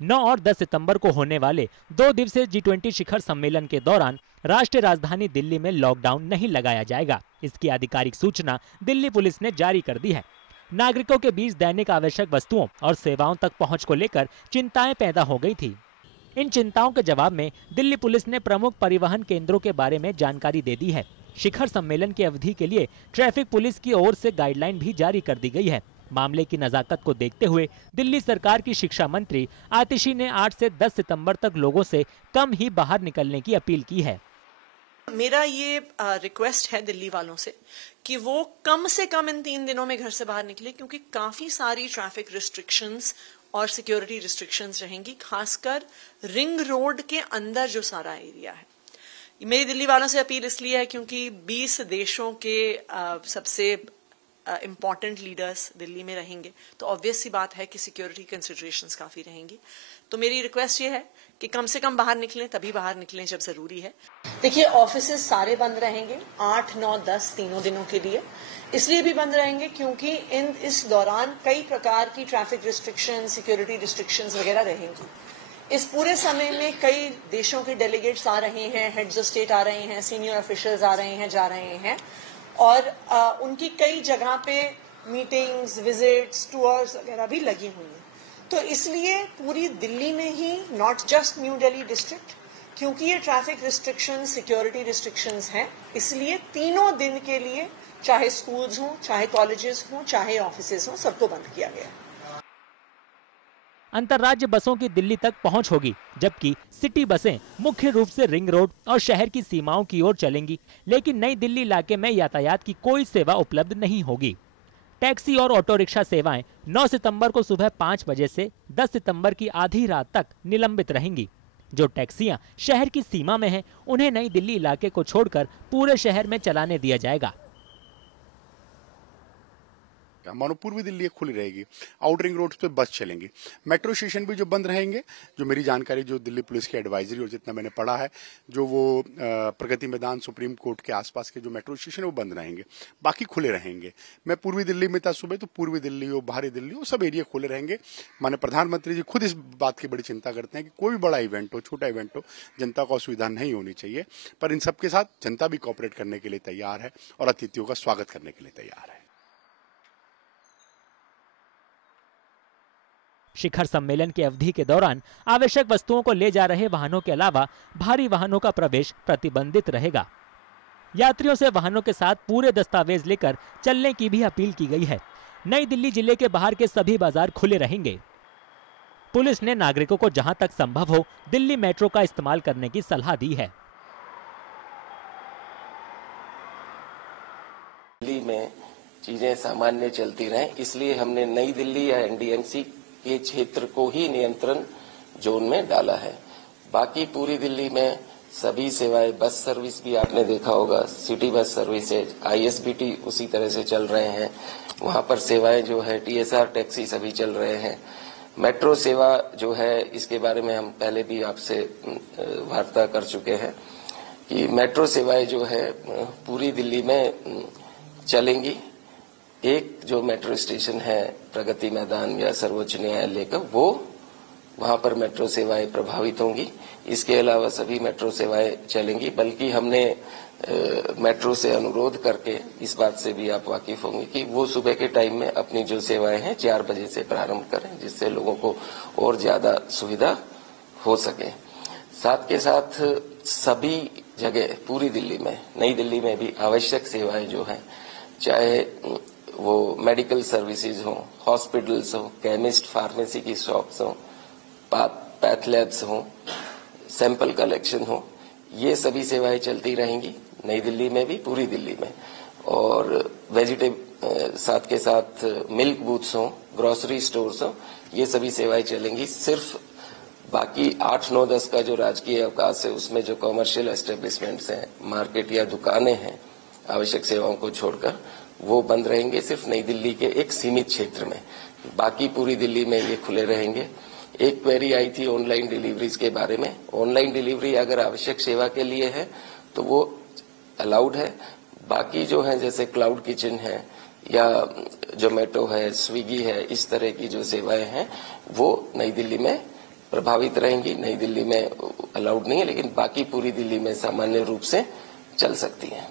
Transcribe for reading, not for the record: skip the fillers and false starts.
9 और 10 सितंबर को होने वाले 2 दिवसीय G20 शिखर सम्मेलन के दौरान राष्ट्रीय राजधानी दिल्ली में लॉकडाउन नहीं लगाया जाएगा। इसकी आधिकारिक सूचना दिल्ली पुलिस ने जारी कर दी है। नागरिकों के बीच दैनिक आवश्यक वस्तुओं और सेवाओं तक पहुंच को लेकर चिंताएं पैदा हो गई थी। इन चिंताओं के जवाब में दिल्ली पुलिस ने प्रमुख परिवहन केंद्रों के बारे में जानकारी दे दी है। शिखर सम्मेलन की अवधि के लिए ट्रैफिक पुलिस की ओर से गाइडलाइन भी जारी कर दी गई है। मामले की नजाकत को देखते हुए दिल्ली सरकार की शिक्षा मंत्री आतिशी ने 8 से 10 सितंबर तक लोगों से कम ही बाहर निकलने की अपील की है। मेरा ये रिक्वेस्ट है दिल्ली वालों से कि वो कम से कम इन 3 दिनों में घर से बाहर निकले, क्योंकि काफी सारी ट्रैफिक रिस्ट्रिक्शंस और सिक्योरिटी रिस्ट्रिक्शंस रहेंगी, खासकर रिंग रोड के अंदर जो सारा एरिया है। मेरी दिल्ली वालों से अपील इसलिए है क्योंकि 20 देशों के सबसे इम्पॉर्टेंट लीडर्स दिल्ली में रहेंगे, तो ऑब्वियस सी बात है कि सिक्योरिटी कंसिडरेशंस काफी रहेंगी। तो मेरी रिक्वेस्ट ये है कि कम से कम बाहर निकलें, तभी बाहर निकलें जब जरूरी है। देखिए, ऑफिसेज सारे बंद रहेंगे 8, 9, 10 तीनों दिनों के लिए। इसलिए भी बंद रहेंगे क्योंकि इस दौरान कई प्रकार की ट्रैफिक रिस्ट्रिक्शन, सिक्योरिटी रिस्ट्रिक्शंस वगैरह रहेंगी। इस पूरे समय में कई देशों के डेलीगेट्स आ रहे हैं, हेड्स ऑफ स्टेट आ रहे हैं, सीनियर ऑफिशियल्स आ रहे हैं, जा रहे हैं, और उनकी कई जगह पे मीटिंग्स, विजिट्स, टूर्स वगैरह भी लगी हुई हैं। तो इसलिए पूरी दिल्ली में ही, not just New Delhi district, क्योंकि ये ट्रैफिक रिस्ट्रिक्शंस, सिक्योरिटी रिस्ट्रिक्शंस हैं, इसलिए तीनों दिन के लिए चाहे स्कूल्स हों, चाहे कॉलेजेस हों, चाहे ऑफिसेज हों, सबको बंद किया गया। अंतर्राज्य बसों की दिल्ली तक पहुंच होगी, जबकि सिटी बसें मुख्य रूप से रिंग रोड और शहर की सीमाओं की ओर चलेंगी। लेकिन नई दिल्ली इलाके में यातायात की कोई सेवा उपलब्ध नहीं होगी। टैक्सी और ऑटो रिक्शा सेवाएं 9 सितंबर को सुबह 5 बजे से 10 सितंबर की आधी रात तक निलंबित रहेंगी। जो टैक्सियां शहर की सीमा में हैं, उन्हें नई दिल्ली इलाके को छोड़कर पूरे शहर में चलाने दिया जाएगा। मानो पूर्वी दिल्ली खुली रहेगी, आउट रिंग रोड्स पे बस चलेंगी, मेट्रो स्टेशन भी जो बंद रहेंगे। जो मेरी जानकारी, जो दिल्ली पुलिस की एडवाइजरी और जितना मैंने पढ़ा है, जो वो प्रगति मैदान, सुप्रीम कोर्ट के आसपास के जो मेट्रो स्टेशन है वो बंद रहेंगे, बाकी खुले रहेंगे। मैं पूर्वी दिल्ली में था सुबह, तो पूर्वी दिल्ली हो, बाहरी दिल्ली हो, सब एरिया खुले रहेंगे। माने प्रधानमंत्री जी खुद इस बात की बड़ी चिंता करते हैं कि कोई भी बड़ा इवेंट हो, छोटा इवेंट हो, जनता को असुविधा नहीं होनी चाहिए। पर इन सबके साथ जनता भी कॉपरेट करने के लिए तैयार है और अतिथियों का स्वागत करने के लिए तैयार है। शिखर सम्मेलन की अवधि के दौरान आवश्यक वस्तुओं को ले जा रहे वाहनों के अलावा भारी वाहनों का प्रवेश प्रतिबंधित रहेगा। यात्रियों से वाहनों के साथ पूरे दस्तावेज लेकर चलने की भी अपील की गई है। नई दिल्ली जिले के बाहर के सभी बाजार खुले रहेंगे। पुलिस ने नागरिकों को जहां तक संभव हो दिल्ली मेट्रो का इस्तेमाल करने की सलाह दी है। दिल्ली में चीजें सामान्य चलती रहें, इसलिए हमने नई दिल्ली या एनडीएमसी के क्षेत्र को ही नियंत्रण जोन में डाला है। बाकी पूरी दिल्ली में सभी सेवाएं, बस सर्विस भी आपने देखा होगा, सिटी बस सर्विसेज, आईएसबीटी उसी तरह से चल रहे हैं। वहां पर सेवाएं जो है टीएसआर टैक्सी सभी चल रहे हैं। मेट्रो सेवा जो है, इसके बारे में हम पहले भी आपसे वार्ता कर चुके हैं कि मेट्रो सेवाएं जो है पूरी दिल्ली में चलेंगी। एक जो मेट्रो स्टेशन है प्रगति मैदान या सर्वोच्च न्यायालय का, वो वहां पर मेट्रो सेवाएं प्रभावित होंगी। इसके अलावा सभी मेट्रो सेवाएं चलेंगी। बल्कि हमने मेट्रो से अनुरोध करके इस बात से भी आप वाकिफ होंगे कि वो सुबह के टाइम में अपनी जो सेवाएं हैं 4 बजे से प्रारंभ करें, जिससे लोगों को और ज्यादा सुविधा हो सके। साथ के साथ सभी जगह पूरी दिल्ली में, नई दिल्ली में भी आवश्यक सेवाएं जो हैं, चाहे वो मेडिकल सर्विसेज हो, हॉस्पिटल्स हो, केमिस्ट, फार्मेसी की शॉप्स हो, पैथ लैब्स हो, सैंपल कलेक्शन हो, ये सभी सेवाएं चलती रहेंगी नई दिल्ली में भी, पूरी दिल्ली में। और साथ के साथ मिल्क बूथ्स हो, ग्रोसरी स्टोर्स हो, ये सभी सेवाएं चलेंगी। सिर्फ बाकी 8, 9, 10 का जो राजकीय अवकाश है, उसमें जो कॉमर्शियल एस्टेब्लिशमेंट्स हैं, मार्केट या दुकानें हैं, आवश्यक सेवाओं को छोड़कर वो बंद रहेंगे सिर्फ नई दिल्ली के एक सीमित क्षेत्र में। बाकी पूरी दिल्ली में ये खुले रहेंगे। एक क्वेरी आई थी ऑनलाइन डिलीवरीज के बारे में। ऑनलाइन डिलीवरी अगर आवश्यक सेवा के लिए है तो वो अलाउड है। बाकी जो है, जैसे क्लाउड किचन है या जोमेटो है, स्विगी है, इस तरह की जो सेवाएं हैं वो नई दिल्ली में प्रभावित रहेंगी। नई दिल्ली में अलाउड नहीं है, लेकिन बाकी पूरी दिल्ली में सामान्य रूप से चल सकती है।